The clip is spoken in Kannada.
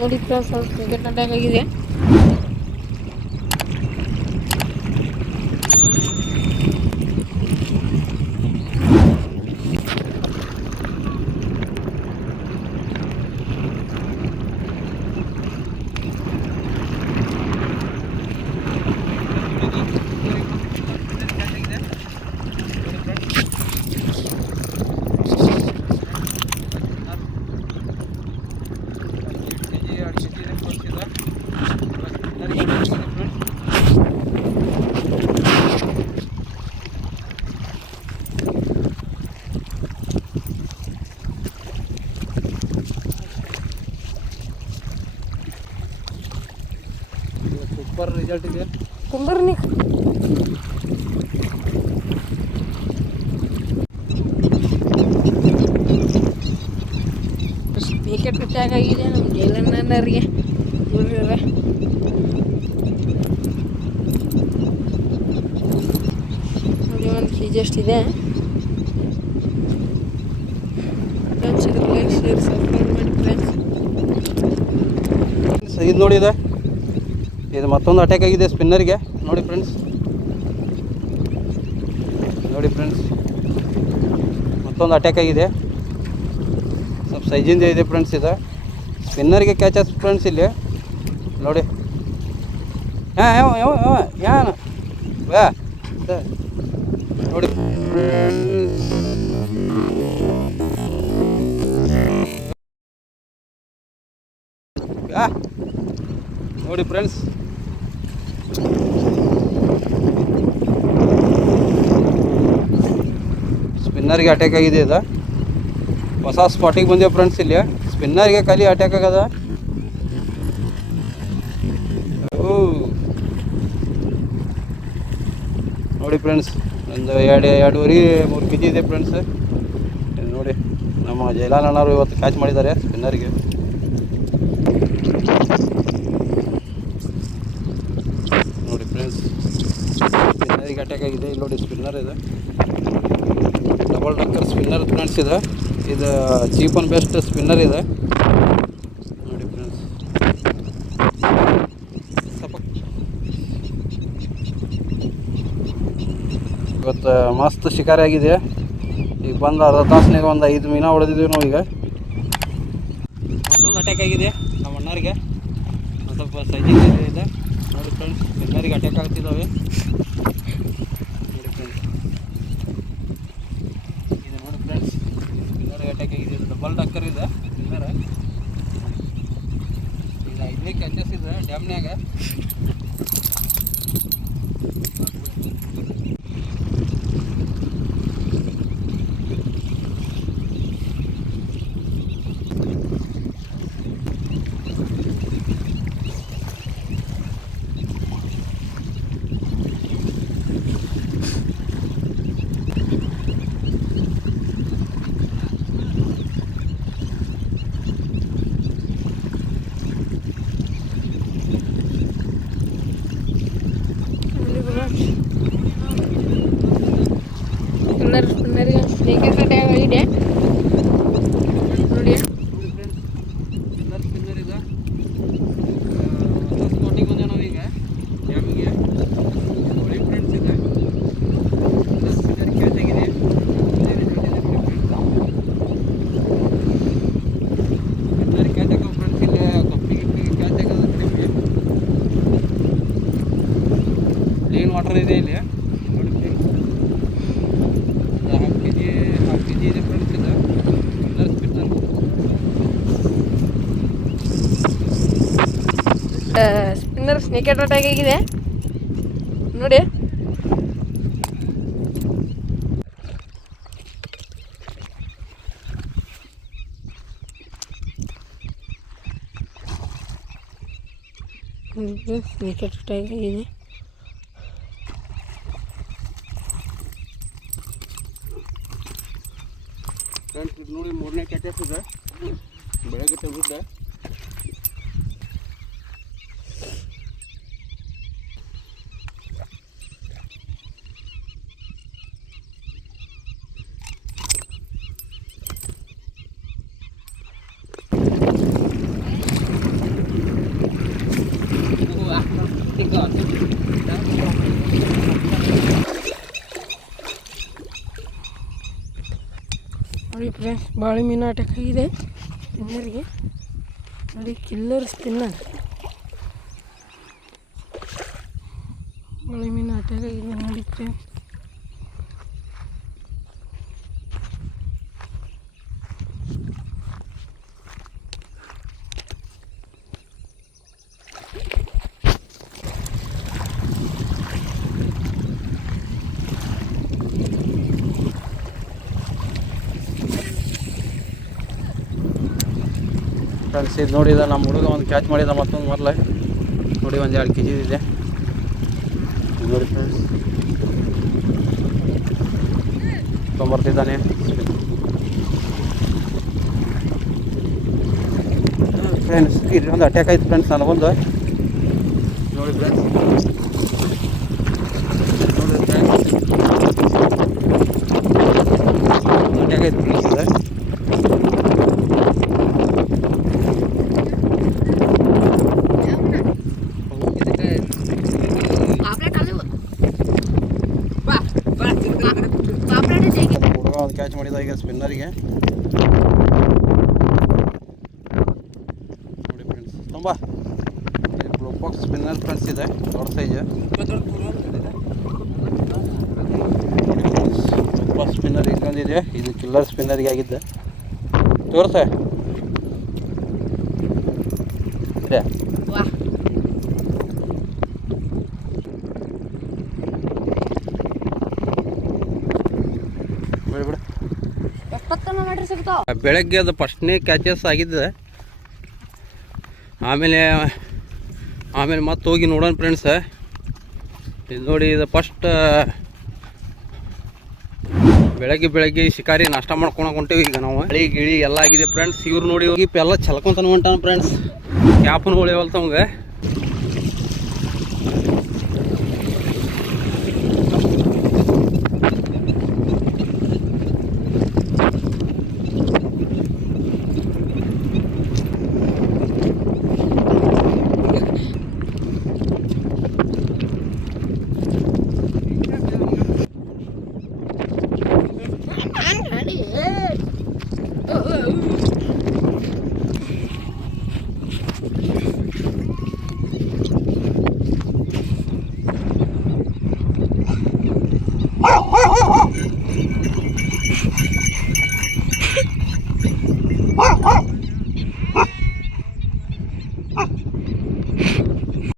ನೋಡಿ ಫ್ರೆಂಡ್ಸ್ ಅದು ಕ್ರಿಕೆಟ್ ಅಟ್ಯಾಕ್ ಆಗಿದೆ. ಸೂಪರ್ ರಿಸಲ್ಟ್ ಇದೆ. ಕುಂಬರ್ನಿ ಕ್ರಿಕೆಟ್ ಅಟ್ಯಾಕ್ ಆಗಿದೆ ನಮ್ಮ ಜೈಲಣ್ಣನವ್ರಿಗೆ. ನೋಡ್ರಿ ಒಂದು ಫೀಜ್ ಎಷ್ಟಿದೆ ಫ್ರೆಂಡ್ಸ್. ಇದ್ರ ಲೈಕ್ ಶೇರ್ ಸಬ್ಸ್ಕ್ರೈಬ್ ಮಾಡಿ ಫ್ರೆಂಡ್ಸ್. ಇದು ನೋಡಿದೆ, ಇದು ಮತ್ತೊಂದು ಅಟ್ಯಾಕ್ ಆಗಿದೆ ಸ್ಪಿನ್ನರ್ಗೆ. ನೋಡಿ ಫ್ರೆಂಡ್ಸ್, ಮತ್ತೊಂದು ಅಟ್ಯಾಕ್ ಆಗಿದೆ. ಸ್ವಲ್ಪ ಸೈಜಿಂದ ಇದೆ ಫ್ರೆಂಡ್ಸ್. ಇದು ಸ್ಪಿನ್ನರ್ಗೆ ಕ್ಯಾಚ್ ಆಯ್ತು ಫ್ರೆಂಡ್ಸ್. ಇಲ್ಲಿ ನೋಡಿ, ಯಾನು ವಾ ನೋಡಿ ನೋಡಿ ಫ್ರೆಂಡ್ಸ್, ಸ್ಪಿನ್ನರ್ಗೆ ಅಟ್ಯಾಕ್ ಆಗಿದೆ. ಇದು ಹೊಸ ಸ್ಪಾಟಿಗೆ ಬಂದೇವೆ ಫ್ರೆಂಡ್ಸ್. ಇಲ್ಲಿ ಸ್ಪಿನ್ನರ್ಗೆ ಖಾಲಿ ಅಟ್ಯಾಕ್ ಆಗದ. ನೋಡಿ ಫ್ರೆಂಡ್ಸ್, ಒಂದು 2.5-3 kg ಇದೆ ಫ್ರೆಂಡ್ಸ್. ನೋಡಿ, ನಮ್ಮ ಜೈಲಾನಣ್ಣವರು ಇವತ್ತು ಕ್ಯಾಚ್ ಮಾಡಿದ್ದಾರೆ ಸ್ಪಿನ್ನರ್ಗೆ. ನೋಡಿ ಫ್ರೆಂಡ್ಸ್, ಸ್ಪಿನ್ನರಿಗೆ ಅಟ್ಯಾಕ್ ಆಗಿದೆ. ಇಲ್ಲಿ ನೋಡಿ, ಸ್ಪಿನ್ನರ್ ಇದೆ, ಡಬಲ್ ಡಕ್ಕರ್ ಸ್ಪಿನ್ನರ್ ಫ್ರೆಂಡ್ಸ್. ಇದು ಚೀಪ್ ಆ್ಯಂಡ್ ಬೆಸ್ಟ್ ಸ್ಪಿನ್ನರ್ ಇದೆ. ನೋಡಿ ಫ್ರೆಂಡ್ಸ್, ಇವತ್ತು ಮಸ್ತ್ ಶಿಕಾರಿ ಆಗಿದೆ. ಈಗ ಬಂದು ಅರ್ಧ ತಾಸಿನಾಗ ಒಂದು 5 ಮೀನ ಹೊಡೆದಿದ್ದೀವಿ ನಾವು. ಈಗ ಮತ್ತೊಂದು ಅಟ್ಯಾಕ್ ಆಗಿದೆ ನಮ್ಮ ಅಣ್ಣರಿಗೆ. ಒಂದು ಸ್ವಲ್ಪ ಸೈಜಿಂಗ್ ಇದೆ. ನೋಡಿ ಫ್ರೆಂಡ್ಸ್, ಸ್ಪಿನ್ನರಿಗೆ ಅಟ್ಯಾಕ್ ಆಗ್ತಿದ್ದಾವೆ. ನೋಡಿ ಫ್ರೆಂಡ್ಸ್, ಸ್ಪಿನ್ನರಿಗೆ ಅಟ್ಯಾಕ್ ಆಗಿದೆ. ಇದು ಡಬಲ್ ಡಕ್ಕರ್ ಇದೆ ಸ್ಪಿನ್ನರ್. ಈಗ 5 ಕ್ಯಾಚಸ್ ಇದೆ ಡ್ಯಾಮ್ನ್ಯಾಗ. ಸ್ಪಿನ್ನರಿಗೆ ಕ್ರಿಕೆಟ್ ಅಟ್ಯಾಕ್ ಆಗಿದೆ. ನೋಡಿ ಸ್ಪಿನ್ನರ್ ಇದೆ. ಸ್ಪಾಟಿಗೆ ಬಂದೆ ನಾವೀಗ ಡ್ಯಾಮಿಗೆ. ನೋಡಿ ಫ್ರೆಂಡ್ಸ್, ಇದೆ ಸ್ಪಿನ್ನರ್ ಕ್ಯಾಚ್ ಆಗಿದೆ. ಸ್ಪಿನ್ನರ್ ಕ್ಯಾಚ್ ಆಗೋ ಫ್ರೆಂಡ್ಸ್. ಇಲ್ಲಿ ಕಪ್ಪಿಗೆ ಕ್ಯಾಚ್ ಆಗೋದು ಕಡಿಮೆ. ಕ್ಲೀನ್ ವಾಟರ್ ಇದೆ ಇಲ್ಲಿ. ನೋಡಿ ಫ್ರೆಂಡ್ಸ್, ಹಾಫ್ ಕೆ ಜಿ ಇದೆ ಫ್ರೆಂಡ್ಸ್. ಇದು ಸ್ಪಿನ್ನರ್ ಕ್ರಿಕೆಟ್ ಅಟ್ಯಾಕ್ ಆಗಿದೆ. ನೋಡಿ ಕ್ರಿಕೆಟ್ ಅಟ್ಯಾಕ್ ಆಗಿದೆ. ಫ್ರೆಂಡ್ಸ್, ಇದು ನೋಡಿ, 3ನೇ ಕ್ಯಾಚಸ್ ಇದೆ. ಬೆಳಗ್ಗೆ ತೆಗೆದಿದ್ದೆ. ನೋಡಿ ಫ್ರೆಂಡ್ಸ್, ಬಾಳೆ ಮೀನು ಅಟ್ಯಾಕ್ ಆಗಿದೆ ಸ್ಪಿನ್ನರ್ಗೆ. ನೋಡಿ, ಕಿಲ್ಲರ್ ಸ್ಪಿನ್ನರ್. ಬಾಳೆ ಮೀನು ಅಟ್ಯಾಕ್ ಆಗಿದೆ ನೋಡಿ ಫ್ರೆಂಡ್ಸ್. ಫ್ರೆಂಡ್ಸ್, ಇದು ನೋಡಿದ ನಮ್ಮ ಹುಡುಗ ಒಂದು ಕ್ಯಾಚ್ ಮಾಡಿದ ಮತ್ತೊಂದು ಮೊದಲೇ ನೋಡಿ, ಒಂದು 2 kg ಇದೆ ನೋಡಿ ಫ್ರೆಂಡ್ಸ್. ತೊಗೊಂಬರ್ತಿದ್ದಾನೆ. ಫ್ರೆಂಡ್ಸ್, ಇದೊಂದು ಅಟ್ಯಾಕ್ ಆಯ್ತು ಫ್ರೆಂಡ್ಸ್ ನನಗೊಂದು ನೋಡಿ ಫ್ರೆಂಡ್ಸ್. ನೋಡಿ ಫ್ರೆಂಡ್ಸ್, ಅಟ್ಯಾಕ್ ಆಯ್ತು ಫ್ರೆಂಡ್ಸ್ ಇದೆ. ಹುಡುಗ ಒಂದು ಕ್ಯಾಚ್ ಮಾಡಿದ ಈಗ ಸ್ಪಿನ್ನರಿಗೆ ನೋಡಿ ಫ್ರೆಂಡ್ಸ್. ತುಂಬ ಬ್ಲೂ ಬಾಕ್ಸ್ ಸ್ಪಿನ್ನರ್ ಫ್ರೆಂಡ್ಸ್ ಇದೆ, ದೊಡ್ಡ ಸೈಜ್ ಸ್ಪಿನ್ನರ್ ಇಟ್ಕೊಂಡಿದೆ. ಇದು ಕಿಲ್ಲರ್ ಸ್ಪಿನ್ನರ್ಗೆ ಆಗಿದ್ದೆ. ತೋರ್ಸ ಇದೆ. ಬೆಳಗ್ಗೆ ಅದು ಫಸ್ಟ್ನೇ ಕ್ಯಾಚಸ್ ಆಗಿದ್ದೆ. ಆಮೇಲೆ ಮತ್ತೆ ಹೋಗಿ ನೋಡೋಣ ಫ್ರೆಂಡ್ಸ್. ಇದು ನೋಡಿ, ಇದು ಫಸ್ಟ್ ಬೆಳಗ್ಗೆ ಶಿಕಾರಿ ನಾಷ್ಟ ಮಾಡ್ಕೊಳಕ್ಕೆ ಹೊಂಟೇವಿ ಈಗ ನಾವು. ಗಿಳಿ ಎಲ್ಲ ಆಗಿದೆ ಫ್ರೆಂಡ್ಸ್. ಇವ್ರು ನೋಡಿ ಹೋಗಿ ಎಲ್ಲ ಛಲ್ಕೊಂತಾನೆ ಹೊಂಟಾನ ಫ್ರೆಂಡ್ಸ್. ಕ್ಯಾಪನ್ನು ಹೊಳಿವಲ್ತ ಅವಂಗೆ.